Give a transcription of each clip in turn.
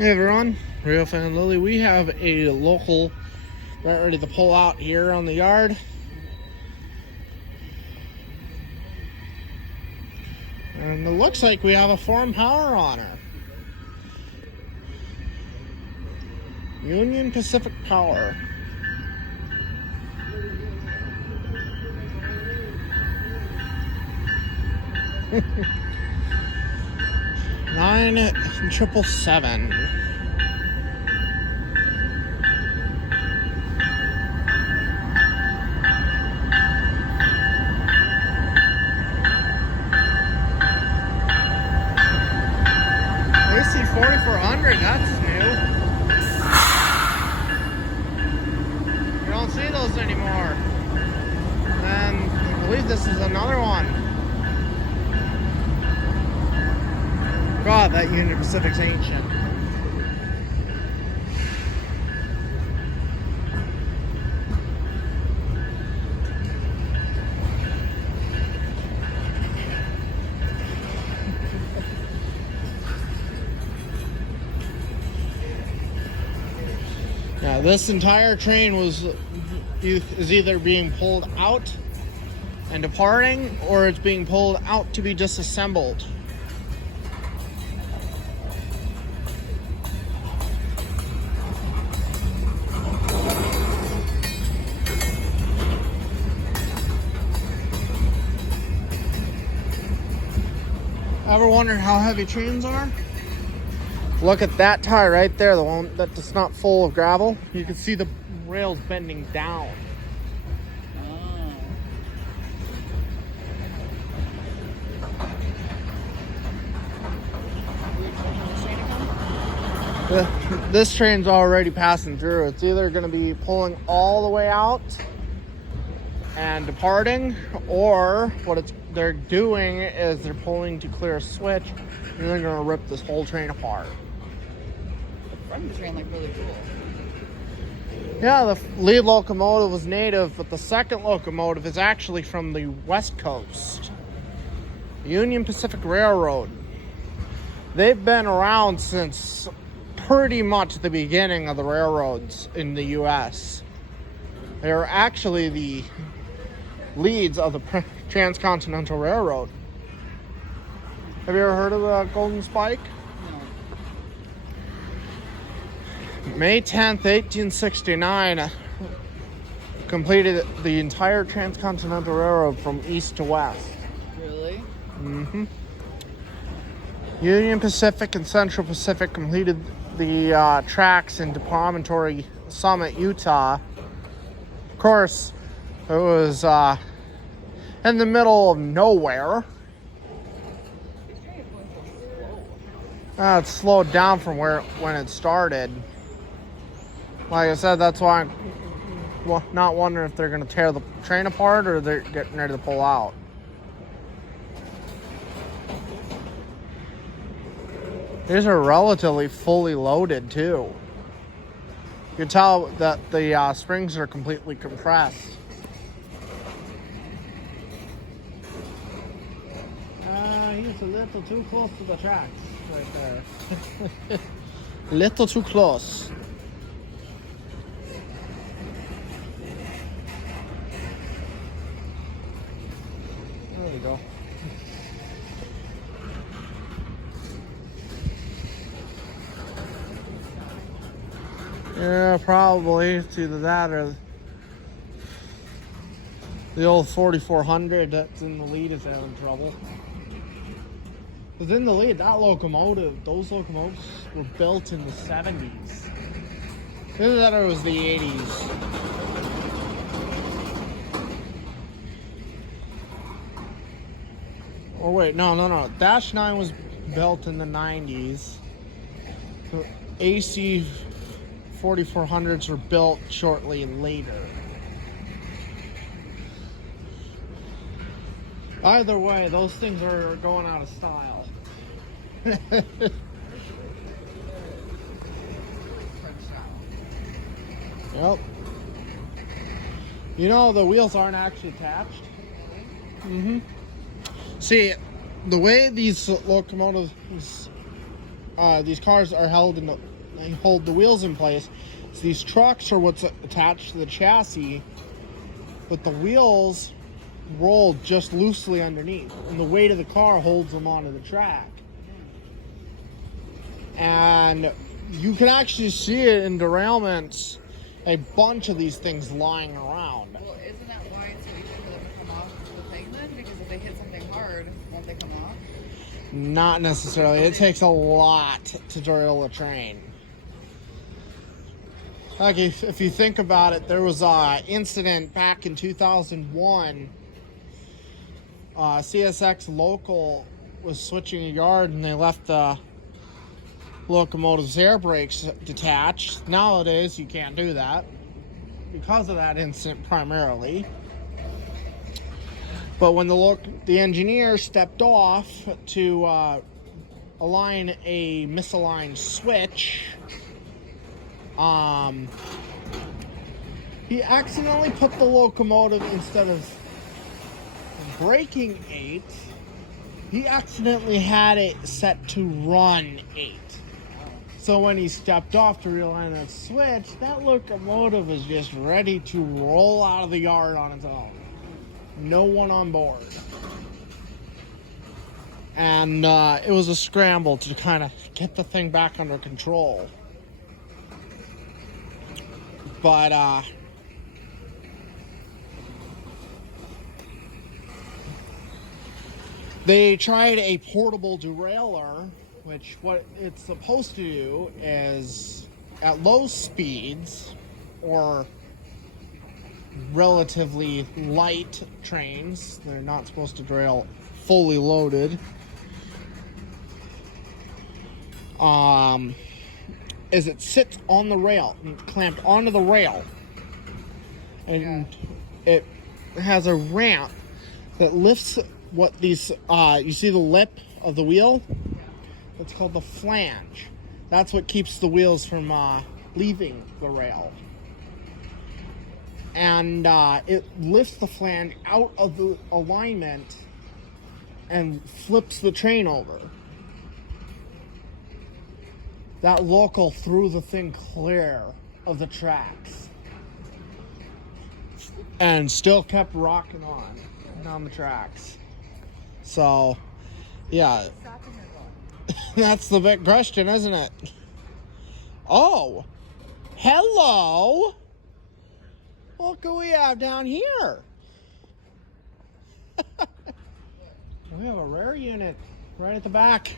Hey everyone, Real Fan Lily. We have a local about ready to pull out here on the yard. And it looks like we have a foreign power on her. Union Pacific Power. Nine 777. AC 4400, that's new. You don't see those anymore. And I believe this is another one. God, that Union Pacific's ancient. Now, this entire train is either being pulled out and departing, or it's being pulled out to be disassembled. Ever wondered how heavy trains are? Look at that tire right there, the one that's not full of gravel. You can see the rails bending down. This train's already passing through. It's either going to be pulling all the way out and departing, or what they're doing is they're pulling to clear a switch, and they're going to rip this whole train apart. The front train looked really cool. Yeah, the lead locomotive was native, but the second locomotive is actually from the West Coast. Union Pacific Railroad. They've been around since pretty much the beginning of the railroads in the U.S. They're actually the leads of the Transcontinental Railroad. Have you ever heard of the Golden Spike? No. May 10th, 1869, completed the entire Transcontinental Railroad from east to west. Really? Mm-hmm. Union Pacific and Central Pacific completed the tracks in Promontory Summit, Utah. Of course, it was in the middle of nowhere. It slowed down from when it started. Like I said, that's why I'm not wondering if they're going to tear the train apart or they're getting ready to pull out. These are relatively fully loaded too. You can tell that the springs are completely compressed. He's a little too close to the tracks right there. Little too close. There we go. Yeah, probably. It's either that or the old 4400 that's in the lead is having trouble. Because in the lead, those locomotives were built in the 70s. Either that or it was the 80s. Oh wait, no. Dash 9 was built in the 90s. The AC 4400s were built shortly later. Either way, those things are going out of style. Yep. You know, the wheels aren't actually attached. Mm-hmm. See, the way these locomotives, these cars are held in They hold the wheels in place. So these trucks are what's attached to the chassis, but the wheels roll just loosely underneath, and the weight of the car holds them onto the track. And you can actually see it in derailments, a bunch of these things lying around. Well, isn't that why it's so easy for them to come off the thing then? Because if they hit something hard, won't they come off? Not necessarily. It takes a lot to derail a train. Like if you think about it, there was an incident back in 2001. CSX local was switching a yard and they left the locomotive's air brakes detached. Nowadays, you can't do that because of that incident primarily. But when the engineer stepped off to align a misaligned switch, he accidentally put the locomotive, instead of braking 8, he accidentally had it set to run 8. So when he stepped off to realign that switch, that locomotive was just ready to roll out of the yard on its own. No one on board. And it was a scramble to kind of get the thing back under control. But they tried a portable derailleur, which what it's supposed to do is at low speeds or relatively light trains, they're not supposed to derail fully loaded, is it sits on the rail, clamped onto the rail, and it has a ramp that lifts what these, you see the lip of the wheel? It's called the flange. That's what keeps the wheels from leaving the rail. And it lifts the flange out of the alignment and flips the train over. That local threw the thing clear of the tracks and still kept rocking on down the tracks. So, yeah. That's the big question, isn't it? Oh, hello. Look what we have down here. We have a rare unit right at the back.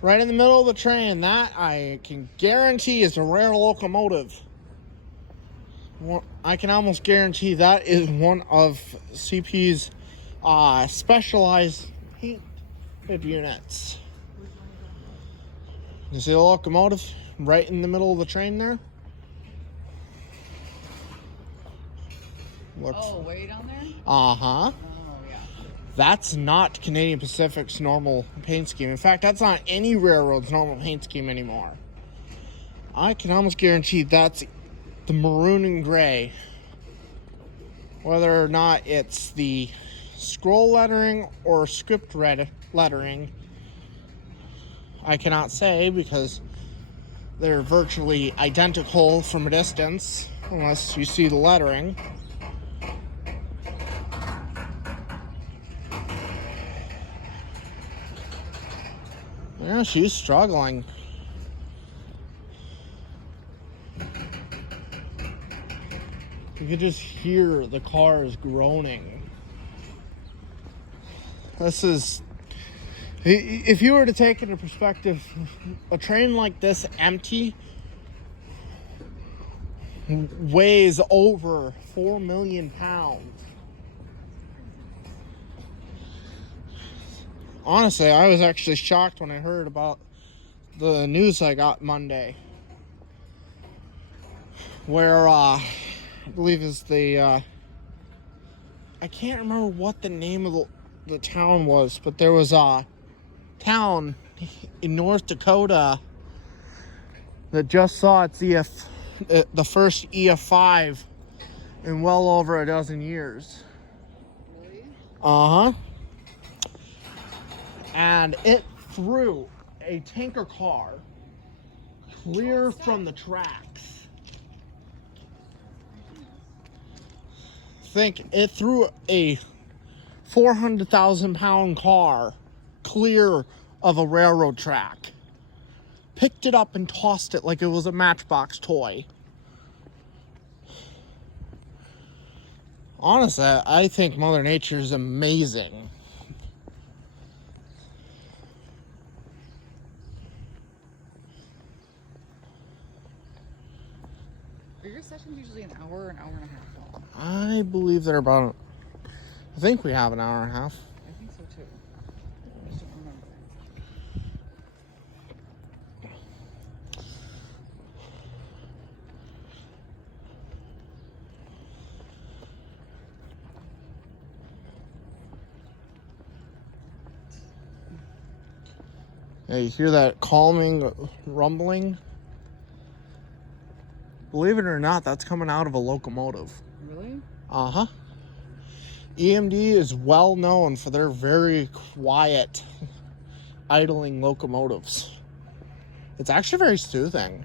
Right in the middle of the train. That I can guarantee is a rare locomotive. I can almost guarantee that is one of CP's specialized paint units. You see the locomotive right in the middle of the train there? Oh, way down there? Uh-huh. Oh, yeah. That's not Canadian Pacific's normal paint scheme. In fact, that's not any railroad's normal paint scheme anymore. I can almost guarantee that's the maroon and gray. Whether or not it's the scroll lettering or script lettering, I cannot say, because they're virtually identical from a distance, unless you see the lettering. Yeah, she's struggling. You could just hear the cars groaning. This is, if you were to take into perspective, a train like this empty weighs over 4 million pounds. Honestly, I was actually shocked when I heard about the news I got Monday, where I believe is the I can't remember what the name of the town was, but there was a town in North Dakota that just saw its the first EF5 in well over a dozen years. Really? Uh-huh. And it threw a tanker car Clear from the tracks. Think it threw a 400,000 pound car clear of a railroad track. Picked it up and tossed it like it was a Matchbox toy. Honestly, I think Mother Nature is amazing. Are your sessions usually an hour and a half long? I believe they're about, I think we have an hour and a half. I think so too. I just don't remember. Yeah, you hear that calming rumbling? Believe it or not, that's coming out of a locomotive. Really? Uh-huh. EMD is well known for their very quiet idling locomotives. It's actually very soothing.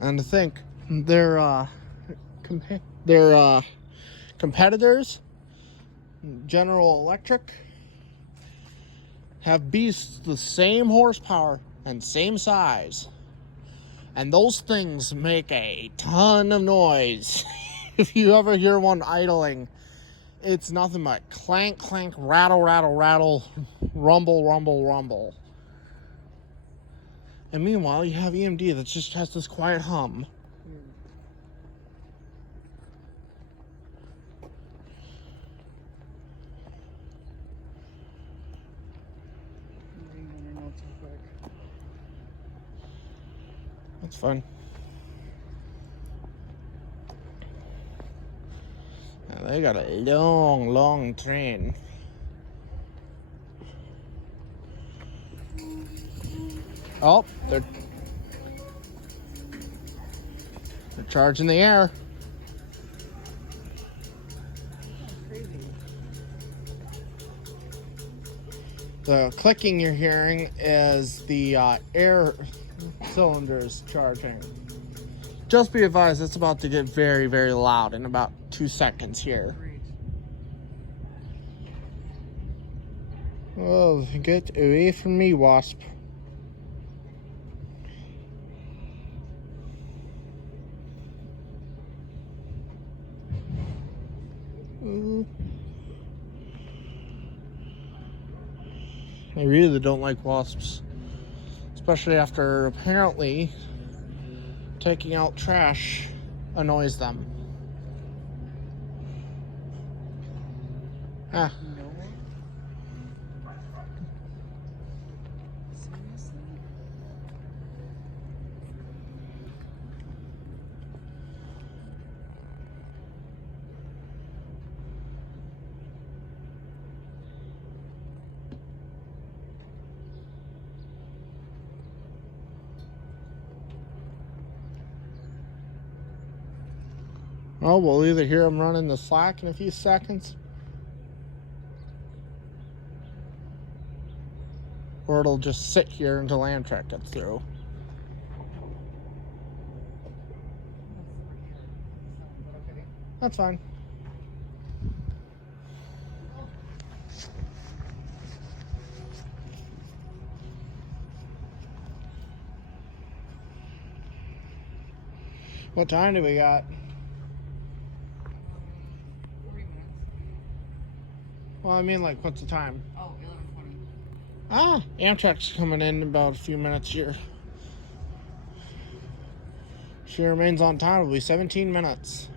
And to think, their competitors, General Electric, have beasts the same horsepower and same size. And those things make a ton of noise. If you ever hear one idling, it's nothing but clank, clank, rattle, rattle, rattle, rumble, rumble, rumble. And meanwhile, you have EMD that just has this quiet hum. That's fun. Now they got a long, long train. Oh, they're charging the air. Crazy. The clicking you're hearing is the air cylinders charging. Just be advised, it's about to get very, very loud in about 2 seconds here. Great. Oh, get away from me, wasp. I really don't like wasps. Especially after apparently taking out trash annoys them. Ah. No. Seriously? Oh, we'll either hear them running the slack in a few seconds, or it'll just sit here until Amtrak gets through. Okay. That's fine. What time do we got? 40 minutes. Well, I mean, like, what's the time? Oh, 11:20. Ah, Amtrak's coming in about a few minutes here. She remains on time. It'll be 17 minutes.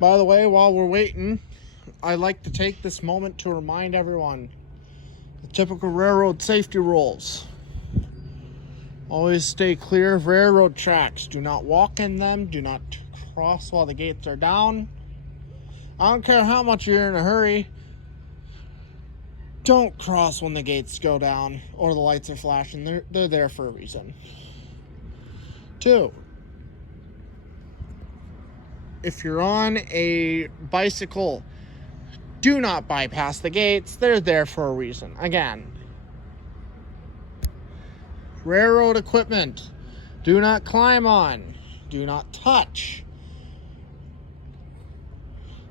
By the way, while we're waiting, I'd like to take this moment to remind everyone the typical railroad safety rules. Always stay clear of railroad tracks. Do not walk in them. Do not cross while the gates are down. I don't care how much you're in a hurry. Don't cross when the gates go down or the lights are flashing. They're there for a reason. Two, if you're on a bicycle, do not bypass the gates. They're there for a reason. Again, railroad equipment, do not climb on, do not touch,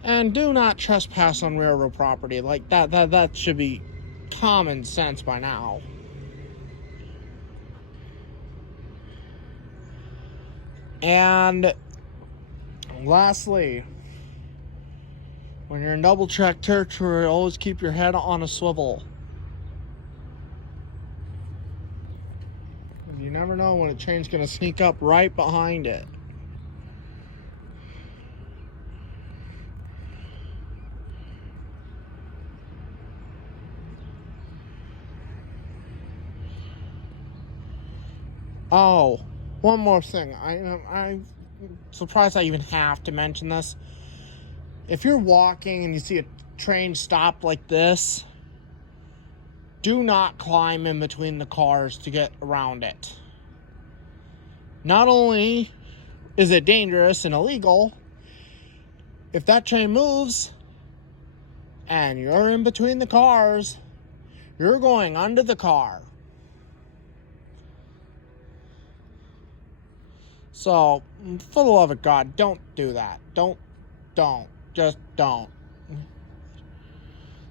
and do not trespass on railroad property. Like that should be common sense by now. And lastly, when you're in double track territory, always keep your head on a swivel. You never know when a train's going to sneak up right behind it. Oh, one more thing. I'm surprised I even have to mention this. If you're walking and you see a train stop like this, do not climb in between the cars to get around it. Not only is it dangerous and illegal, if that train moves and you're in between the cars, you're going under the car. So, for the love of God, don't do that. Don't. Just don't.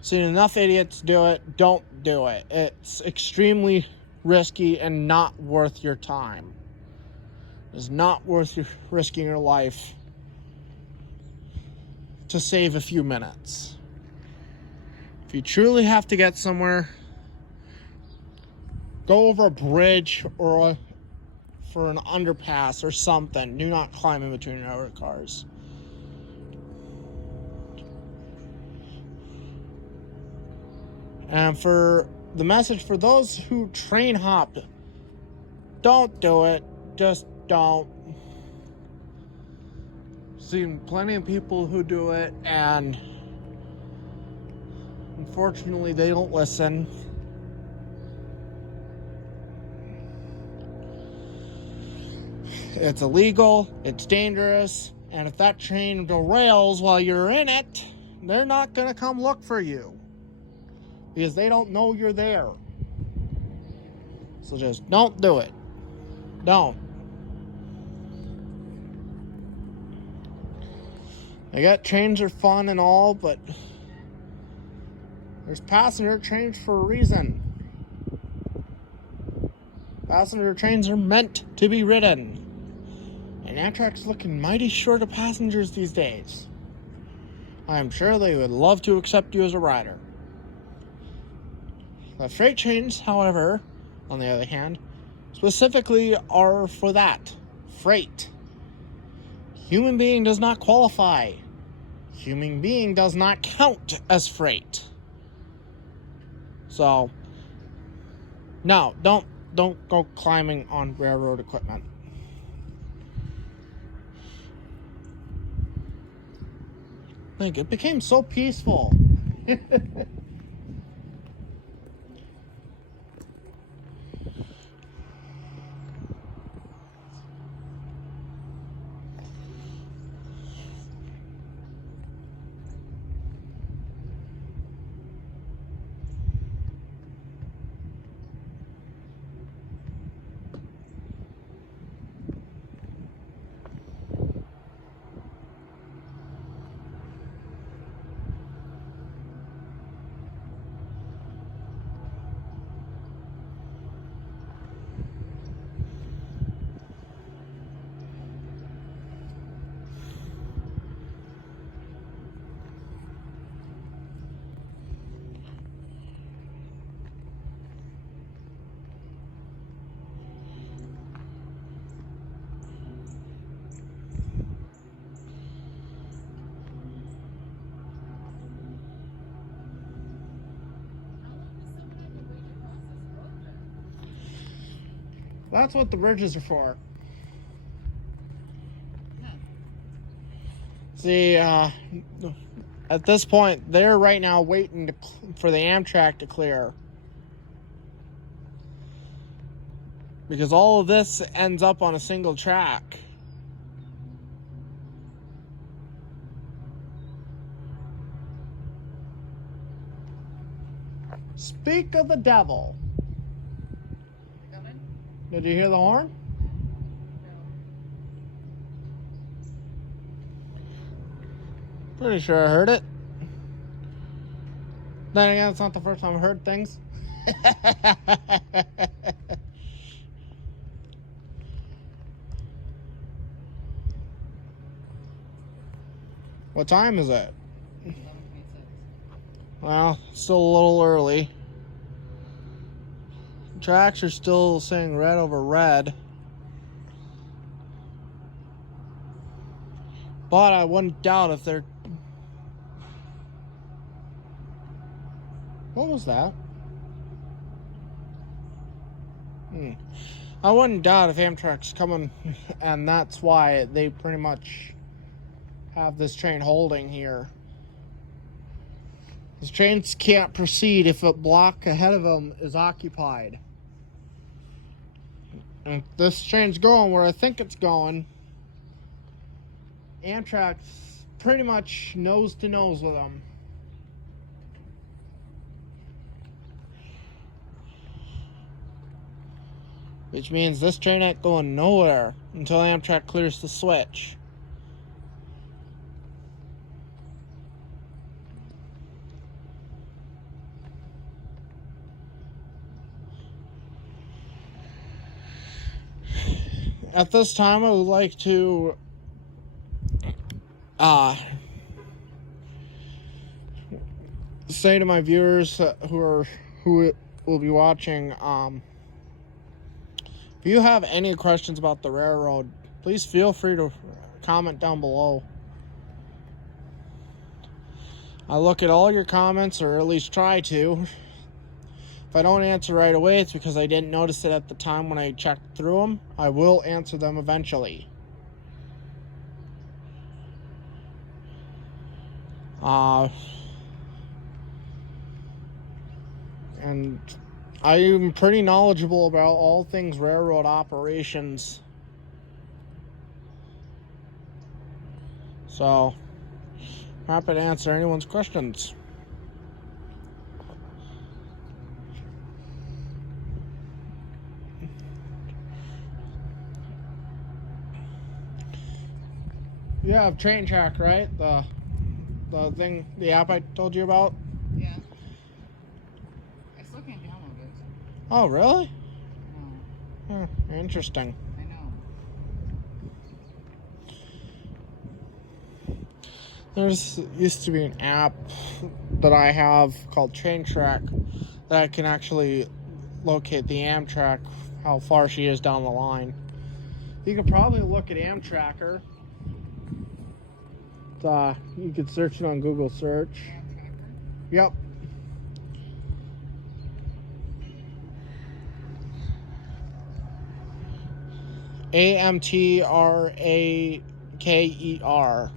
Seen enough idiots do it. Don't do it. It's extremely risky and not worth your time. It's not worth risking your life to save a few minutes. If you truly have to get somewhere, go over a bridge or for an underpass or something. Do not climb in between railroad cars. And for the message for those who train hop, don't do it. Just don't. Seen plenty of people who do it, and unfortunately they don't listen. It's illegal, it's dangerous, and if that train derails while you're in it, they're not going to come look for you because they don't know you're there. So just don't do it. Don't. I get trains are fun and all, but there's passenger trains for a reason. Passenger trains are meant to be ridden. And Amtrak's looking mighty short of passengers these days. I am sure they would love to accept you as a rider. The freight trains, however, on the other hand, specifically are for that. Freight. Human being does not qualify. Human being does not count as freight. So, no, don't go climbing on railroad equipment. Think it became so peaceful. That's what the bridges are for. See, at this point, they're right now waiting for the Amtrak to clear. because all of this ends up on a single track. Speak of the devil. Coming? Did you hear the horn? No. Pretty sure I heard it. Then again, it's not the first time I've heard things. What time is it? 11:26. Well, it's still a little early. Tracks are still saying red over red. But I wouldn't doubt if they're... What was that? I wouldn't doubt if Amtrak's coming, and that's why they pretty much have this train holding here. These trains can't proceed if a block ahead of them is occupied. And if this train's going where I think it's going, Amtrak's pretty much nose to nose with them. Which means this train ain't going nowhere until Amtrak clears the switch. At this time, I would like to say to my viewers who will be watching, if you have any questions about the railroad, please feel free to comment down below. I look at all your comments, or at least try to. If I don't answer right away, it's because I didn't notice it at the time when I checked through them. I will answer them eventually. And I'm pretty knowledgeable about all things railroad operations. So, happy to answer anyone's questions. You have Train Track, right? The thing, the app I told you about? Yeah. I still can't download it. Oh, really? No. Interesting. I know. There's used to be an app that I have called Train Track that I can actually locate the Amtrak, how far she is down the line. You could probably look at Amtracker. You could search it on Google search. Amtracker? Yep. Amtraker.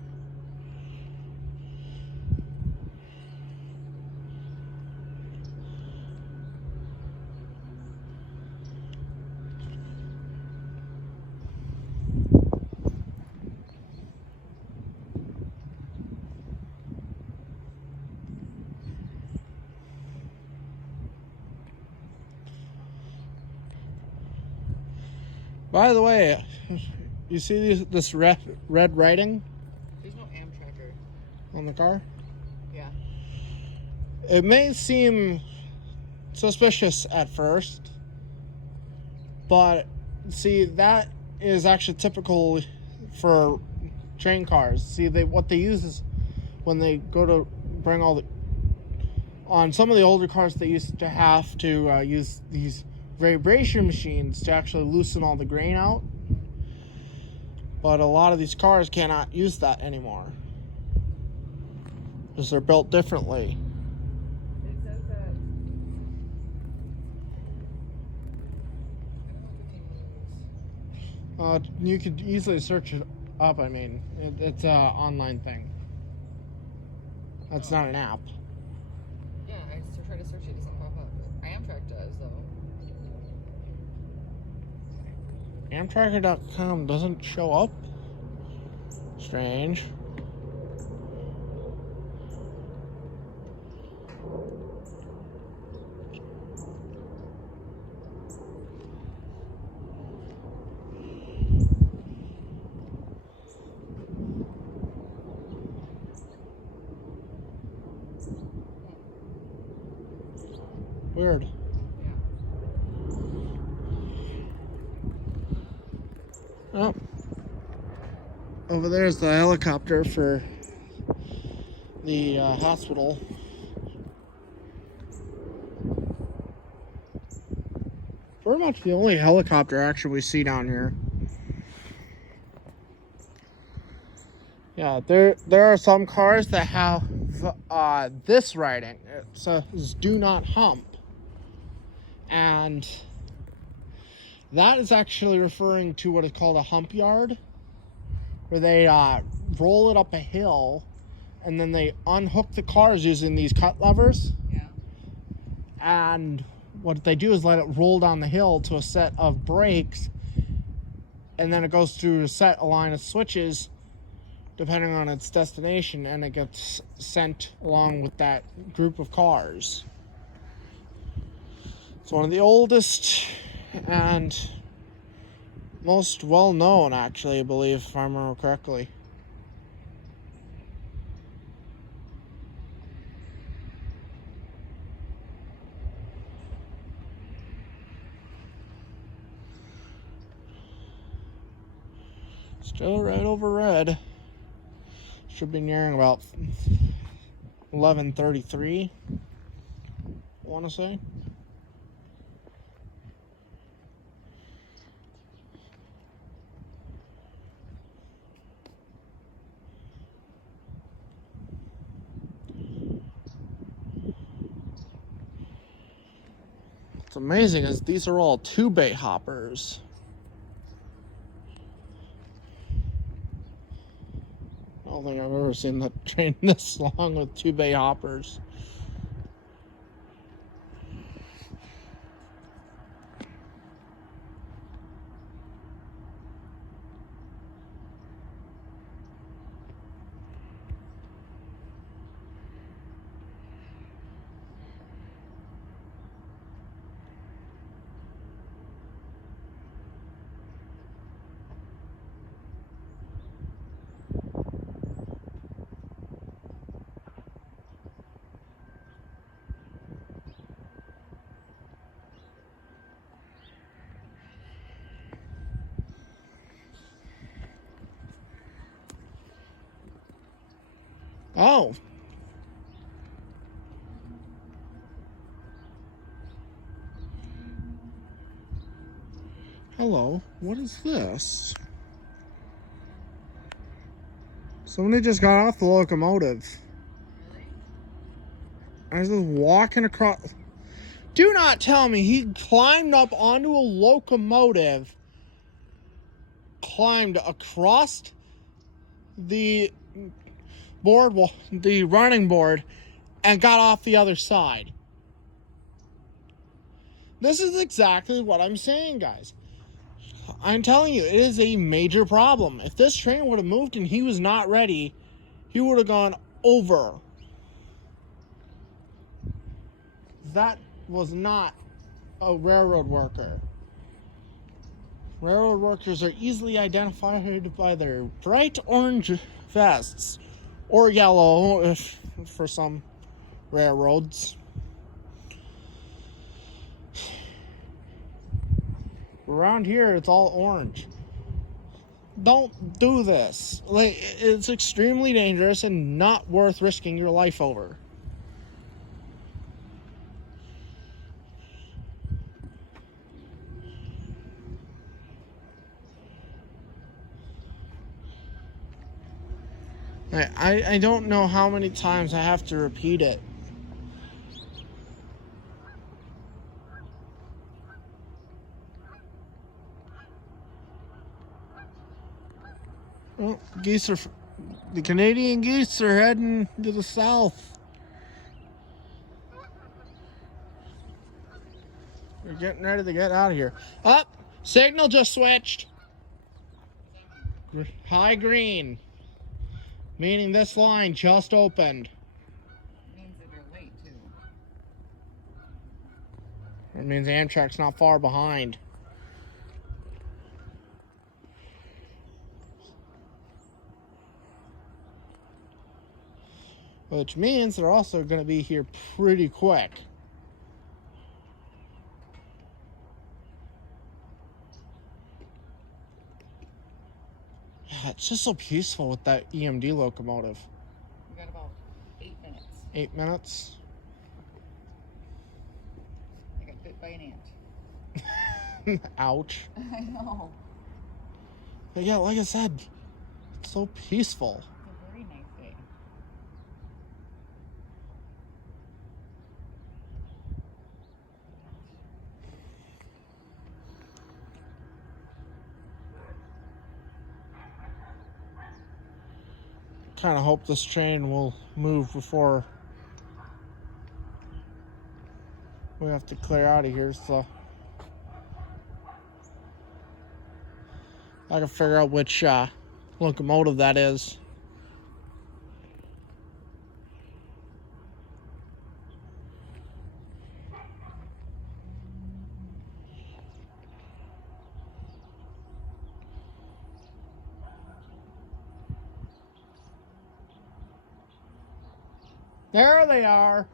By the way, you see this red writing There's no Amtracker. on the car? Yeah. It may seem suspicious at first, but see, that is actually typical for train cars. See, what they use is when they go to bring all the... On some of the older cars, they used to have to use these vibration machines to actually loosen all the grain out. But a lot of these cars cannot use that anymore because they're built differently. It says that. You could easily search it up. I mean, it's an online thing. That's not an app. Yeah, I try to search it. It doesn't pop up. Amtrak does, though. Amtrak.com doesn't show up. Strange. Weird. Oh. Over there's the helicopter for the hospital. Pretty much the only helicopter action we see down here. Yeah, there are some cars that have this writing. It says "Do not hump," and that is actually referring to what is called a hump yard, where they roll it up a hill, and then they unhook the cars using these cut levers. Yeah. And what they do is let it roll down the hill to a set of brakes, and then it goes through a line of switches depending on its destination, and it gets sent along with that group of cars. It's one of the oldest and most well-known, actually, I believe, if I remember correctly. Still right over red. Should be nearing about 11:33, I want to say. What's amazing is these are all 2-bay hoppers. I don't think I've ever seen the train this long with 2-bay hoppers. Oh. Hello. What is this? Somebody just got off the locomotive. Really? I was just walking across. Do not tell me he climbed up onto a locomotive, climbed across the board, the running board, and got off the other side. This is exactly what I'm saying, guys. I'm telling you, it is a major problem. If this train would have moved and he was not ready, he would have gone over. That was not a railroad worker. Railroad workers are easily identified by their bright orange vests, or yellow if for some railroads. Around here, it's all orange. Don't do this. Like, it's extremely dangerous and not worth risking your life over. I don't know how many times I have to repeat it. Well, the Canadian geese are heading to the south. They're getting ready to get out of here. Up, Signal just switched. High green. Meaning this line just opened. Means that you're late too. It means Amtrak's not far behind. Which means they're also going to be here pretty quick. Yeah, it's just so peaceful with that EMD locomotive. We got about 8 minutes. 8 minutes? I got bit by an ant. Ouch. I know. But yeah, like I said, it's so peaceful. It's a very nice day. Kind of hope this train will move before we have to clear out of here, so I can figure out which locomotive that is. There they are.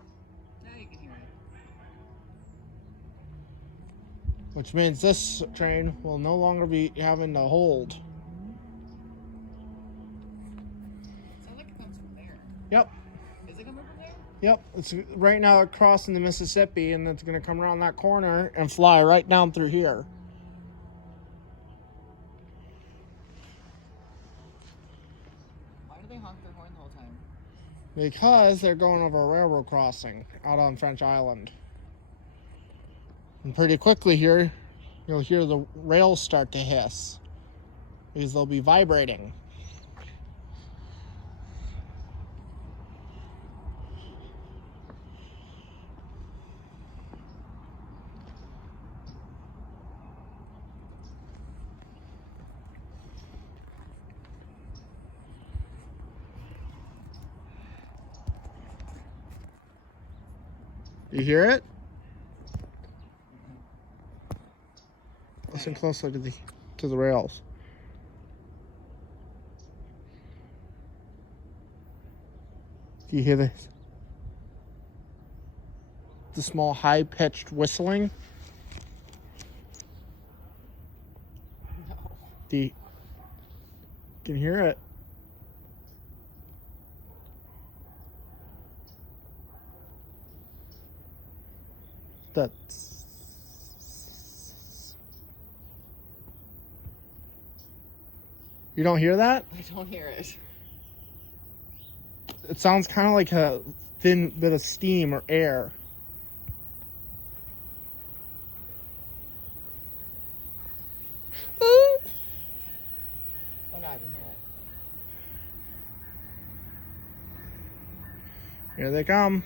Now you can hear it. Which means this train will no longer be having to hold. Sounds like it comes from there. Yep. Is it coming from there? Yep. It's right now crossing the Mississippi, and it's going to come around that corner and fly right down through here. Why do they honk their horn the whole time? Because they're going over a railroad crossing out on French Island. And pretty quickly here, you'll hear the rails start to hiss. Because they'll be vibrating. You hear it? Listen closely to the rails. Do you hear this? The small high-pitched whistling? No. You can hear it. That's... You don't hear that? I don't hear it. It sounds kind of like a thin bit of steam or air. Oh, now I can hear it. Here they come.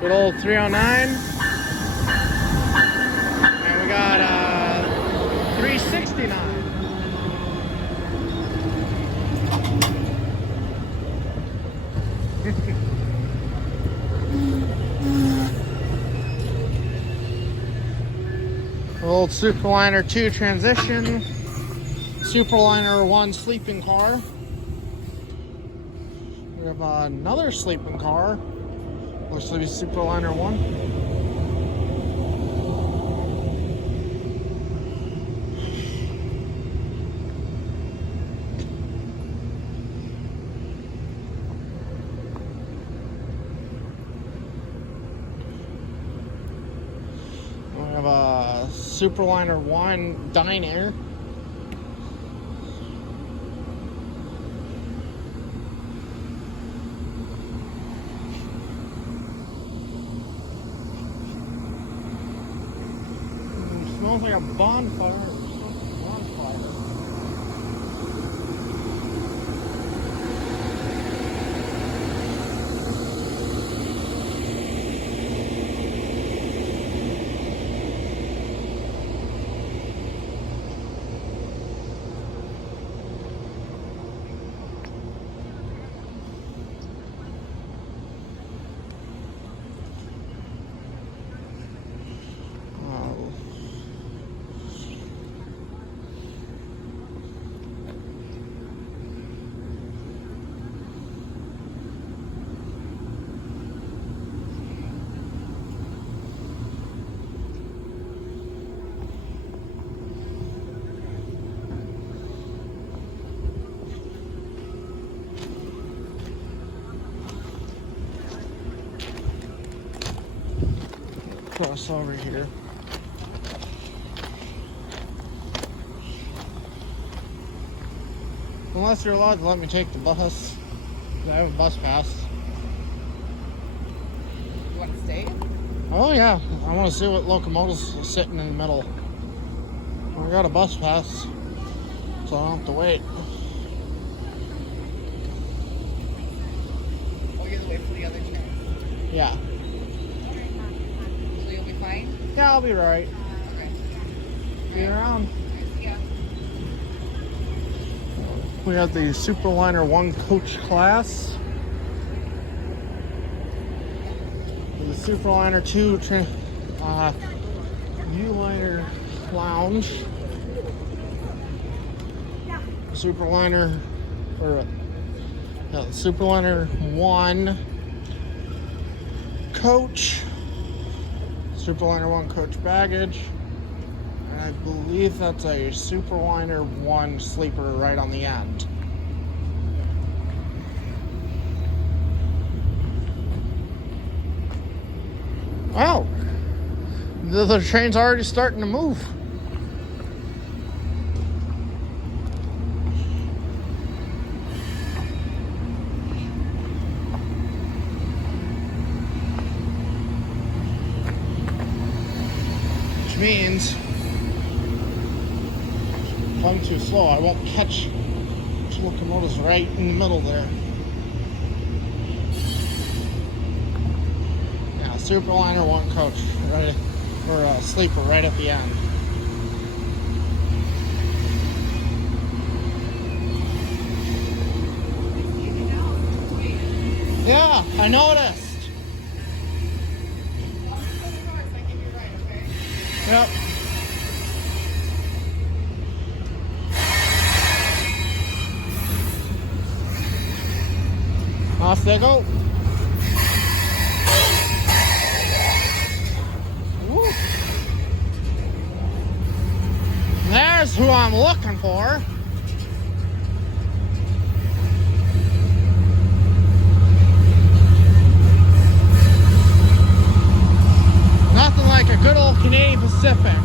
Good old 309. And we got 369. Old Superliner 2 transition. Superliner 1 sleeping car. We have another sleeping car. Looks like a Superliner 1. We have a Superliner 1 diner. Smells like a bonfire. Bonfire. Cross over here. Unless you're allowed to let me take the bus. I have a bus pass. You want to stay? Oh yeah, I want to see what locomotives are sitting in the middle. We got a bus pass, so I don't have to wait. Oh, you're the way for the other train. Yeah. So you'll be fine? Yeah, I'll be right. Okay. Be around. Yeah. We got the Superliner 1 coach class. The Superliner 2 U-liner lounge. Superliner, or the Superliner 1 coach. Superliner 1 coach baggage. And I believe that's a Superliner 1 sleeper right on the end. Wow, the train's already starting to move. Which means if I'm too slow, I won't catch locomotives right in the middle there. Yeah, Superliner 1 coach, right, or a sleeper right at the end. Yeah, I noticed. Yep. Off they go. Woo. There's who I'm looking for. Nothing like a good old Canadian Pacific.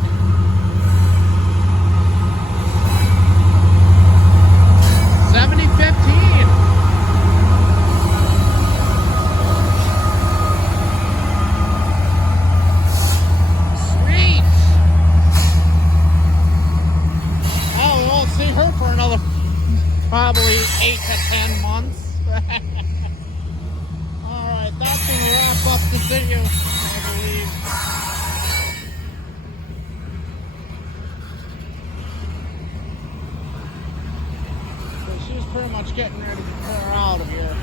Probably 8 to 10 months. Alright, that's going to wrap up the video, I believe. So she's pretty much getting ready to clear out of here.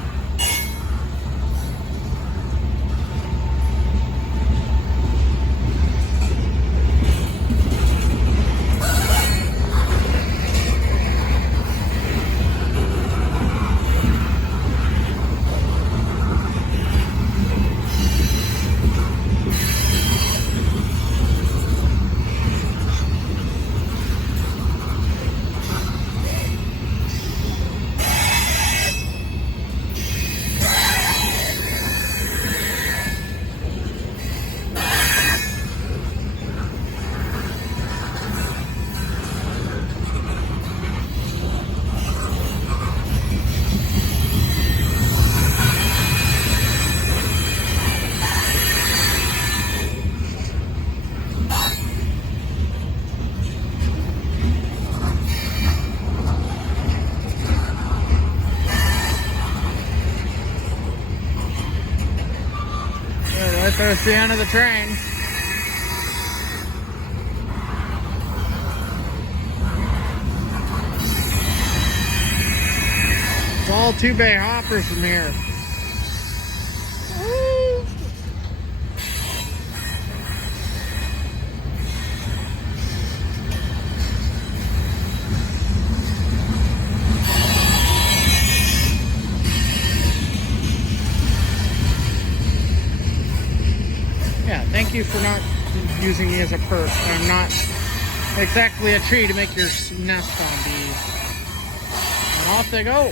there's the end of the train. It's all two-bay hoppers from here. Woo! Yeah, thank you for not using me as a perk. I'm not exactly a tree to make your nest on, bees. And off they go.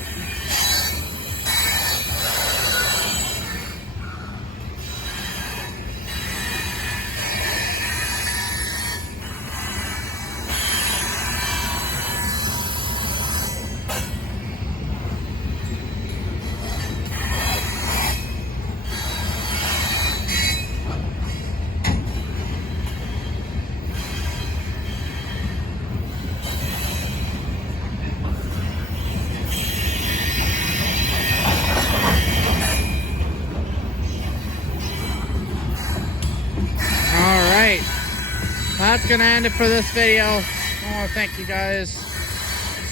That's gonna end it for this video. I want to thank you guys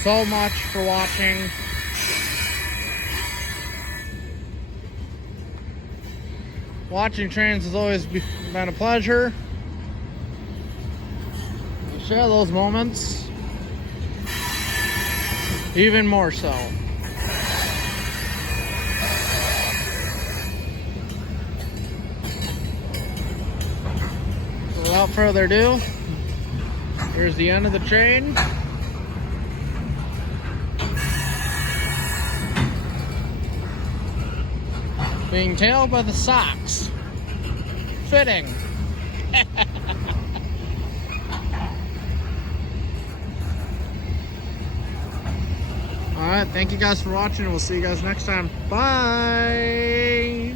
so much for watching. Watching trains has always been a pleasure. Share those moments even more so. Without further ado, here's the end of the train. Being tailed by the socks. Fitting. Alright, thank you guys for watching. We'll see you guys next time. Bye!